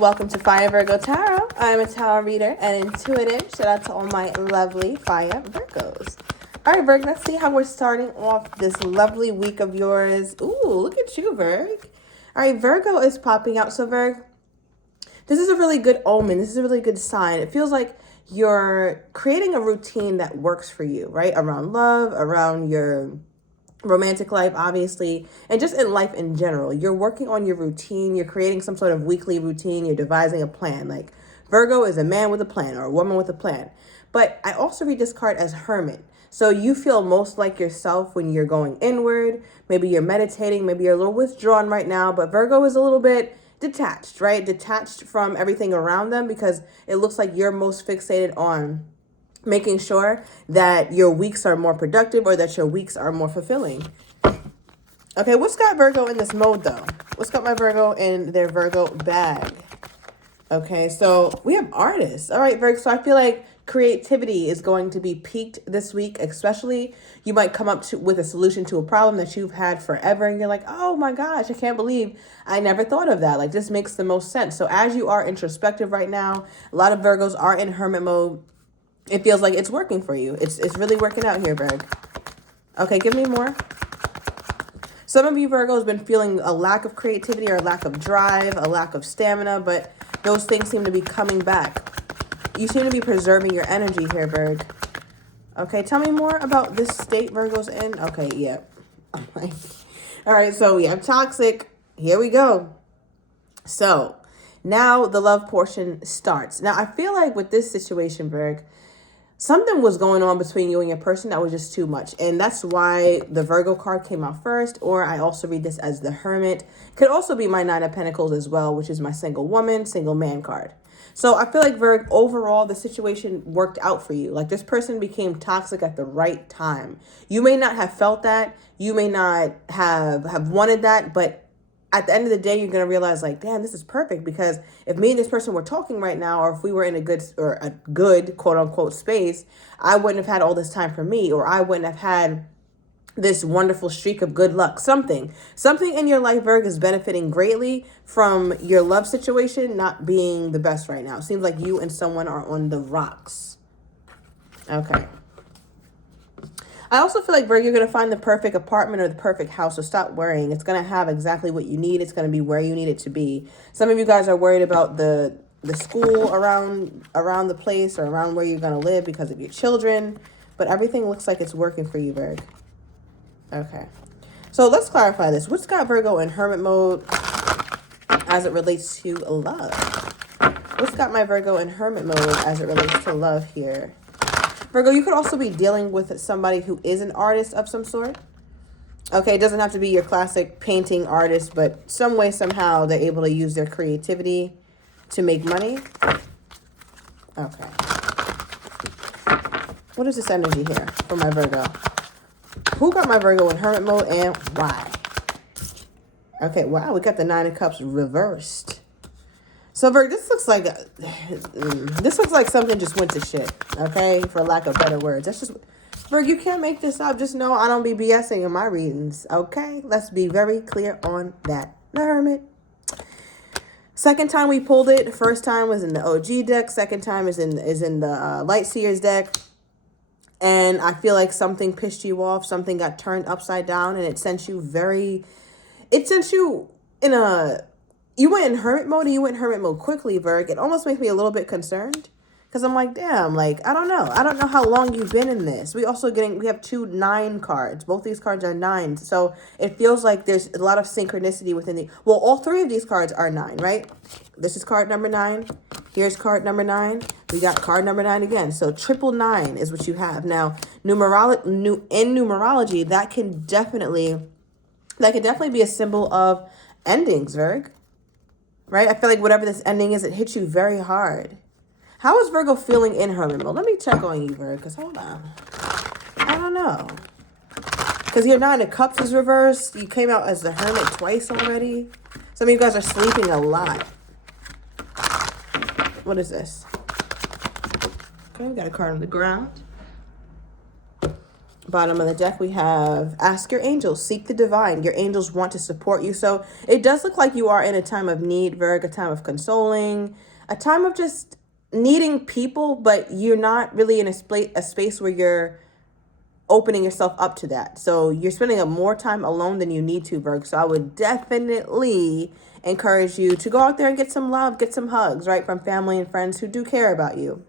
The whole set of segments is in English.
Welcome to Fire Virgo Tarot. I'm a tarot reader and intuitive. Shout out to all my lovely Fire Virgos. All right, Virg, let's see how we're starting off this lovely week of yours. Ooh, look at you, Virg. All right, Virgo is popping out. So, Virg, this is a really good omen. This is a really good sign. It feels like you're creating a routine that works for you, right? Around love, around your romantic life, obviously, and just in life in general. You're working on your routine. You're creating some sort of weekly routine. You're devising a plan. Like Virgo is a man with a plan or a woman with a plan. But I also read this card as hermit. So you feel most like yourself when you're going inward. Maybe you're meditating. Maybe you're a little withdrawn right now. But Virgo is a little bit detached, right? Detached from everything around them because it looks like you're most fixated on making sure that your weeks are more productive or that your weeks are more fulfilling. Okay, what's got Virgo in this mode, though? What's got my Virgo in their Virgo bag? Okay, so we have artists. All right, Virgo, so I feel like creativity is going to be peaked this week, especially. You might come up with a solution to a problem that you've had forever, and you're like, oh my gosh, I can't believe I never thought of that. Like, this makes the most sense. So as you are introspective right now, a lot of Virgos are in hermit mode. It feels like it's working for you. It's really working out here, Virg. Okay, give me more. Some of you Virgos have been feeling a lack of creativity or a lack of drive, a lack of stamina, but those things seem to be coming back. You seem to be preserving your energy here, Virg. Okay, tell me more about this state Virgo's in. Okay, yeah. All right, so we have toxic. Here we go. So now the love portion starts. Now, I feel like with this situation, Virg, something was going on between you and your person that was just too much. And that's why the Virgo card came out first. Or I also read this as the Hermit. Could also be my Nine of Pentacles as well, which is my single woman, single man card. So I feel like, Virg, overall, the situation worked out for you. Like, this person became toxic at the right time. You may not have felt that. You may not have wanted that. But at the end of the day, you're going to realize, like, damn, this is perfect, because if me and this person were talking right now, or if we were in a good quote unquote space, I wouldn't have had all this time for me, or I wouldn't have had this wonderful streak of good luck. Something in your life, Virg, is benefiting greatly from your love situation not being the best right now. It seems like you and someone are on the rocks. Okay. I also feel like, Virgo, you're going to find the perfect apartment or the perfect house, so stop worrying. It's going to have exactly what you need. It's going to be where you need it to be. Some of you guys are worried about the school around the place or around where you're going to live because of your children, but everything looks like it's working for you, Virgo. Okay. So let's clarify this. What's got Virgo in hermit mode as it relates to love? What's got my Virgo in hermit mode as it relates to love here? Virgo, you could also be dealing with somebody who is an artist of some sort. Okay, it doesn't have to be your classic painting artist, but some way, somehow, they're able to use their creativity to make money. Okay. What is this energy here for my Virgo? Who got my Virgo in hermit mode and why? Okay, wow, we got the Nine of Cups reversed. So, Virg, this looks like something just went to shit, okay? For lack of better words. That's just, Virg, you can't make this up. Just know I don't be BSing in my readings, okay? Let's be very clear on that. The Hermit. Second time we pulled it. First time was in the OG deck. Second time is in the Light Seers deck. And I feel like something pissed you off. Something got turned upside down, and it sent you in a... You went in hermit mode, and you went in hermit mode quickly, Virg. It almost makes me a little bit concerned, because I'm like, damn, like, I don't know how long you've been in this. We have 2 9 cards. Both these cards are 9s. So it feels like there's a lot of synchronicity within all 3 of these cards are 9, right? This is card number 9. Here's card number 9. We got card number 9 again. So triple 9 is what you have. Now, in numerology, that can definitely be a symbol of endings, Virg. Right? I feel like whatever this ending is, it hits you very hard. How is Virgo feeling in hermit mode? Let me check on you, Virgo, because hold on. I don't know. Because your Nine of Cups is reversed. You came out as the Hermit twice already. Some of you guys are sleeping a lot. What is this? Okay, we got a card on the ground. Bottom of the deck, we have ask your angels, seek the divine. Your angels want to support you. So it does look like you are in a time of need, Virg, a time of consoling, a time of just needing people, but you're not really in a space where you're opening yourself up to that. So you're spending more time alone than you need to, Virg. So I would definitely encourage you to go out there and get some love, get some hugs, right, from family and friends who do care about you.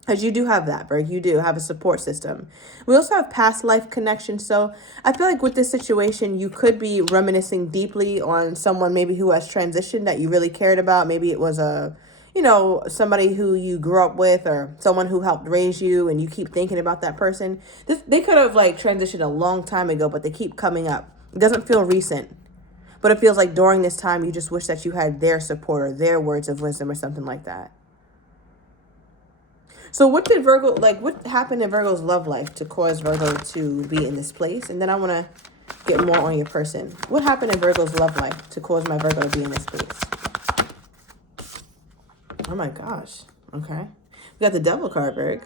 Because you do have that, Virg. You do have a support system. We also have past life connections. So I feel like with this situation, you could be reminiscing deeply on someone maybe who has transitioned that you really cared about. Maybe it was somebody who you grew up with or someone who helped raise you and you keep thinking about that person. They could have like transitioned a long time ago, but they keep coming up. It doesn't feel recent, but it feels like during this time, you just wish that you had their support or their words of wisdom or something like that. So what happened in Virgo's love life to cause Virgo to be in this place? And then I want to get more on your person. What happened in Virgo's love life to cause my Virgo to be in this place? Oh my gosh. Okay. We got the Devil card, Virg.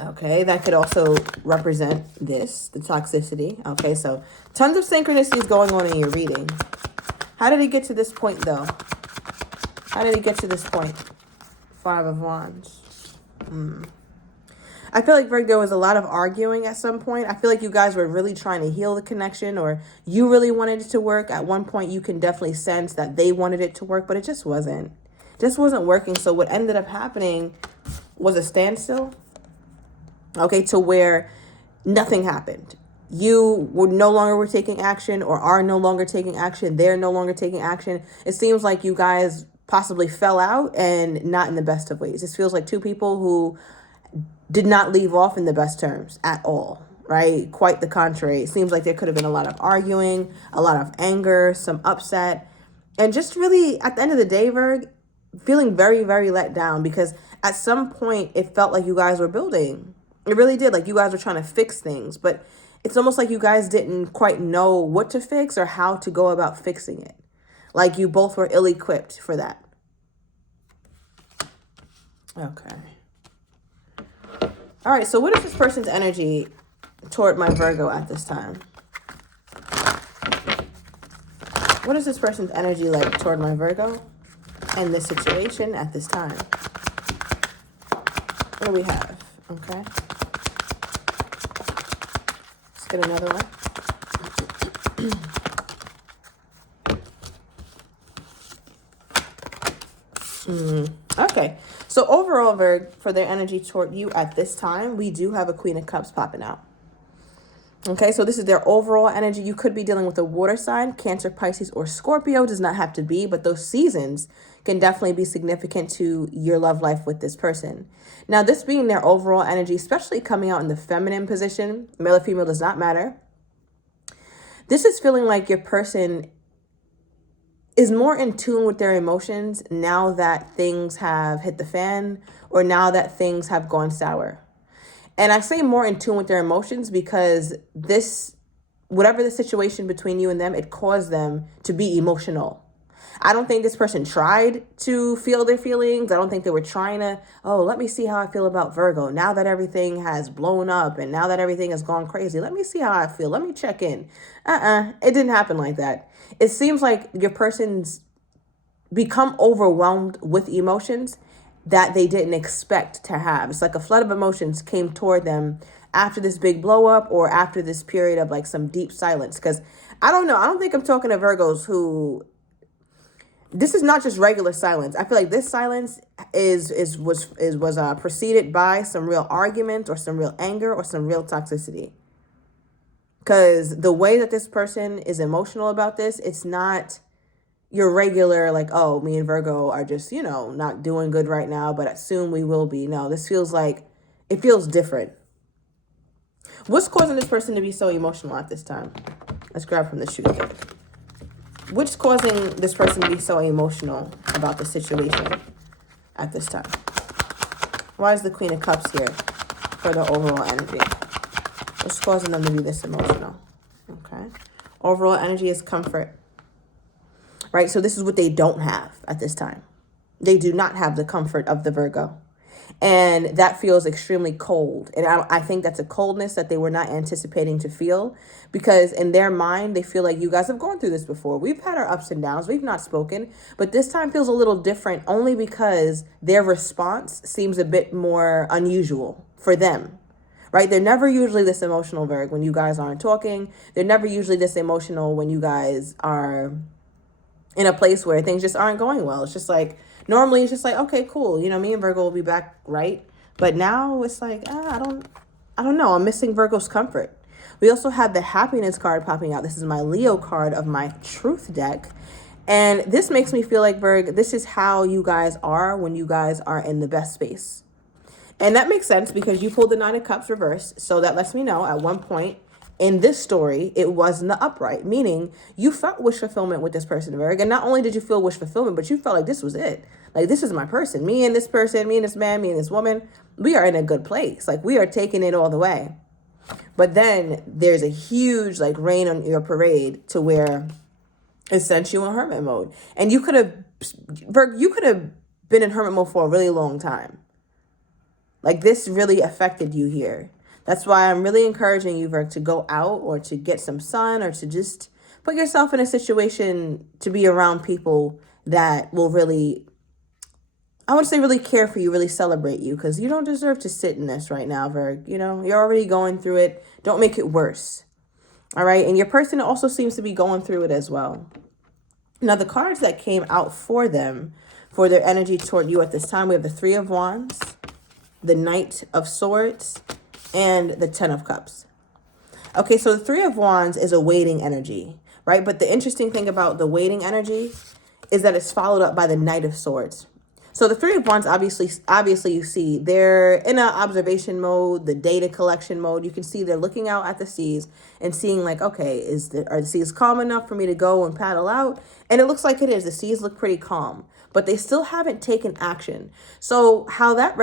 Okay, that could also represent this, the toxicity. Okay, so tons of synchronicities going on in your reading. How did it get to this point, though? How did it get to this point? Five of Wands. I feel like, Virg, there was a lot of arguing at some point. I feel like you guys were really trying to heal the connection, or you really wanted it to work. At one point, you can definitely sense that they wanted it to work, but it just wasn't. Just wasn't working. So what ended up happening was a standstill. Okay, to where nothing happened. You were no longer taking action, or are no longer taking action. They're no longer taking action. It seems like you guys possibly fell out, and not in the best of ways. This feels like two people who did not leave off in the best terms at all, right? Quite the contrary. It seems like there could have been a lot of arguing, a lot of anger, some upset, and just really, at the end of the day, Virg, feeling very, very let down, because at some point it felt like you guys were building. It really did. Like you guys were trying to fix things, but it's almost like you guys didn't quite know what to fix or how to go about fixing it. Like you both were ill-equipped for that. Okay. All right, so what is this person's energy toward my Virgo at this time? What is this person's energy like toward my Virgo and this situation at this time? What do we have? Okay. Let's get another one. Okay, so overall, Virg, for their energy toward you at this time, we do have a Queen of Cups popping out. Okay, so this is their overall energy. You could be dealing with a water sign, Cancer, Pisces, or Scorpio. Does not have to be, but those seasons can definitely be significant to your love life with this person. Now, this being their overall energy, especially coming out in the feminine position, male or female does not matter. This is feeling like your person is more in tune with their emotions now that things have hit the fan, or now that things have gone sour. And I say more in tune with their emotions because whatever the situation between you and them, it caused them to be emotional. I don't think this person tried to feel their feelings. I don't think they were trying to, let me see how I feel about Virgo. Now that everything has blown up and now that everything has gone crazy, let me see how I feel. Let me check in. It didn't happen like that. It seems like your person's become overwhelmed with emotions that they didn't expect to have. It's like a flood of emotions came toward them after this big blow up or after this period of like some deep silence. Because I don't know. I don't think I'm talking to Virgos who, this is not just regular silence. I feel like this silence was preceded by some real argument or some real anger or some real toxicity. Because the way that this person is emotional about this, it's not your regular, like, oh, me and Virgo are just, not doing good right now, but soon we will be. No, this feels like, it feels different. What's causing this person to be so emotional at this time? Let's grab from the shoe deck. What's causing this person to be so emotional about the situation at this time? Why is the Queen of Cups here for the overall energy? What's causing them to be this emotional? Okay. Overall energy is comfort. Right? So this is what they don't have at this time. They do not have the comfort of the Virgo. And that feels extremely cold. And I think that's a coldness that they were not anticipating to feel, because in their mind, they feel like you guys have gone through this before. We've had our ups and downs. We've not spoken. But this time feels a little different only because their response seems a bit more unusual for them. Right? They're never usually this emotional, Virg, when you guys aren't talking. They're never usually this emotional when you guys are in a place where things just aren't going well. It's just like, normally it's just like, okay, cool. You know, me and Virgo will be back, right? But now it's like, I don't know. I'm missing Virgo's comfort. We also have the happiness card popping out. This is my Leo card of my truth deck. And this makes me feel like, Virg, this is how you guys are when you guys are in the best space. And that makes sense because you pulled the Nine of Cups reversed. So that lets me know at one point in this story, it was in the upright, meaning you felt wish fulfillment with this person, Virg. And not only did you feel wish fulfillment, but you felt like this was it. Like, this is my person. Me and this person, me and this man, me and this woman, we are in a good place. Like, we are taking it all the way. But then there's a huge, like, rain on your parade to where it sent you in hermit mode. And you could have, Virg, you could have been in hermit mode for a really long time. Like, this really affected you here. That's why I'm really encouraging you, Virg, to go out or to get some sun or to just put yourself in a situation to be around people that will really, I wouldn't say really care for you, really celebrate you, because you don't deserve to sit in this right now, Virg. You know, you're already going through it. Don't make it worse. All right. And your person also seems to be going through it as well. Now, the cards that came out for them, for their energy toward you at this time, we have the Three of Wands, the Knight of Swords, and the Ten of Cups. Okay, so the Three of Wands is a waiting energy, right? But the interesting thing about the waiting energy is that it's followed up by the Knight of Swords. So the Three of Wands, obviously you see they're in an observation mode, the data collection mode. You can see they're looking out at the seas and seeing like, okay, are the seas calm enough for me to go and paddle out? And it looks like it is. The seas look pretty calm, but they still haven't taken action. So how that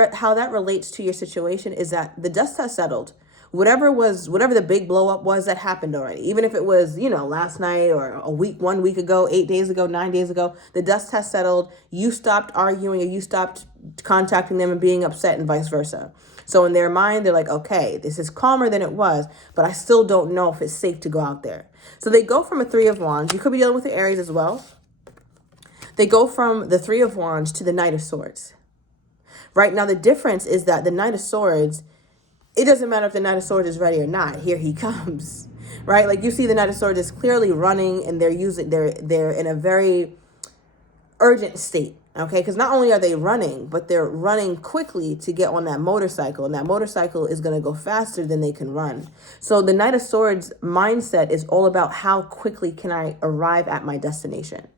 relates to your situation is that the dust has settled. Whatever the big blow up was, that happened already. Even if it was, last night or 1 week ago, 8 days ago, 9 days ago, the dust has settled. You stopped arguing or you stopped contacting them and being upset and vice versa. So in their mind, they're like, okay, this is calmer than it was, but I still don't know if it's safe to go out there. So they go from a Three of Wands. You could be dealing with the Aries as well. They go from the Three of Wands to the Knight of Swords. Right now, the difference is that the Knight of Swords, it doesn't matter if the Knight of Swords is ready or not. Here he comes, right? Like, you see the Knight of Swords is clearly running, and they're in a very urgent state, okay? Because not only are they running, but they're running quickly to get on that motorcycle, and that motorcycle is going to go faster than they can run. So the Knight of Swords mindset is all about how quickly can I arrive at my destination.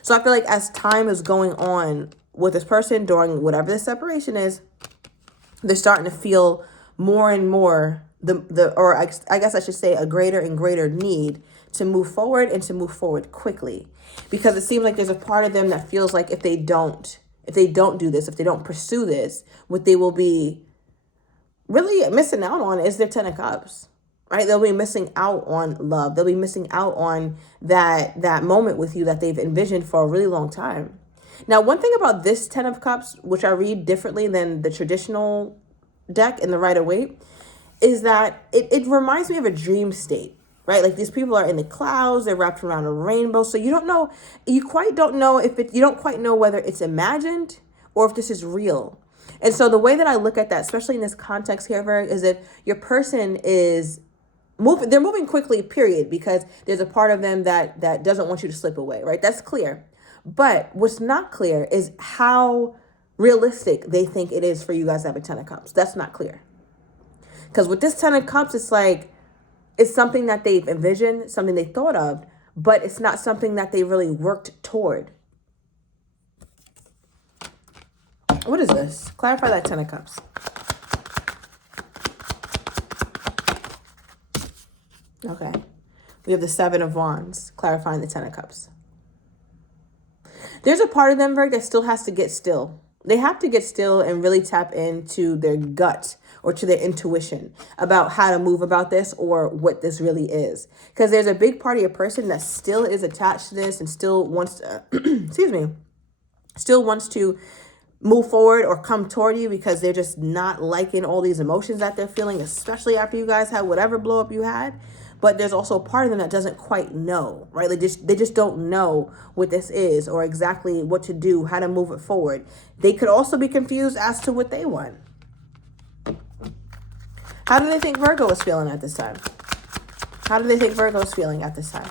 So I feel like as time is going on with this person during whatever the separation is, they're starting to feel more and more I guess I should say a greater and greater need to move forward and to move forward quickly, because it seems like there's a part of them that feels like if they don't do this, if they don't pursue this, what they will be really missing out on is their Ten of Cups, right? They'll be missing out on love. They'll be missing out on that moment with you that they've envisioned for a really long time. Now, one thing about this Ten of Cups, which I read differently than the traditional deck in the Rider-Waite, is that it reminds me of a dream state, right? Like, these people are in the clouds, they're wrapped around a rainbow. So you don't quite know whether it's imagined or if this is real. And so the way that I look at that, especially in this context here, Virg, is that your person is moving, they're moving quickly, period, because there's a part of them that doesn't want you to slip away, right? That's clear. But what's not clear is how realistic they think it is for you guys to have a Ten of Cups. That's not clear. Because with this Ten of Cups, it's like, it's something that they've envisioned, something they thought of, but it's not something that they really worked toward. What is this? Clarify that Ten of Cups. Okay. We have the Seven of Wands, clarifying the Ten of Cups. There's a part of them, Virg, that still has to get still. They have to get still and really tap into their gut or to their intuition about how to move about this or what this really is. Because there's a big part of your person that still is attached to this and still wants to, still wants to move forward or come toward you because they're just not liking all these emotions that they're feeling, especially after you guys had whatever blow up you had. But there's also a part of them that doesn't quite know, right? They just don't know what this is or exactly what to do, how to move it forward. They could also be confused as to what they want. How do they think Virgo is feeling at this time? How do they think Virgo is feeling at this time?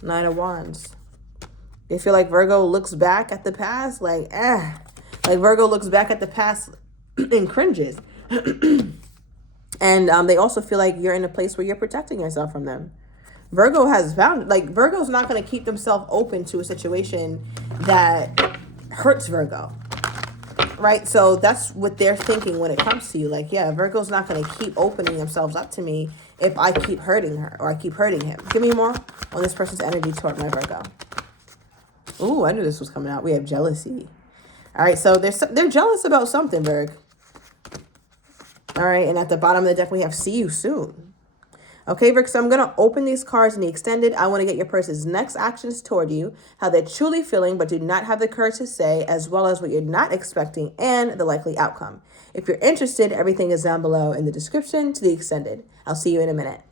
9 of Wands. They feel like Virgo looks back at the past like, Like Virgo looks back at the past and cringes. And they also feel like you're in a place where you're protecting yourself from them. Virgo has found, like, Virgo's not going to keep themselves open to a situation that hurts Virgo. Right? So that's what they're thinking when it comes to you. Like, yeah, Virgo's not going to keep opening themselves up to me if I keep hurting her or I keep hurting him. Give me more on this person's energy toward my Virgo. Ooh, I knew this was coming out. We have jealousy. All right, so they're jealous about something, Virg. All right, and at the bottom of the deck, we have see you soon. Okay, Virg, so I'm going to open these cards in the extended. I want to get your person's next actions toward you, how they're truly feeling but do not have the courage to say, as well as what you're not expecting and the likely outcome. If you're interested, everything is down below in the description to the extended. I'll see you in a minute.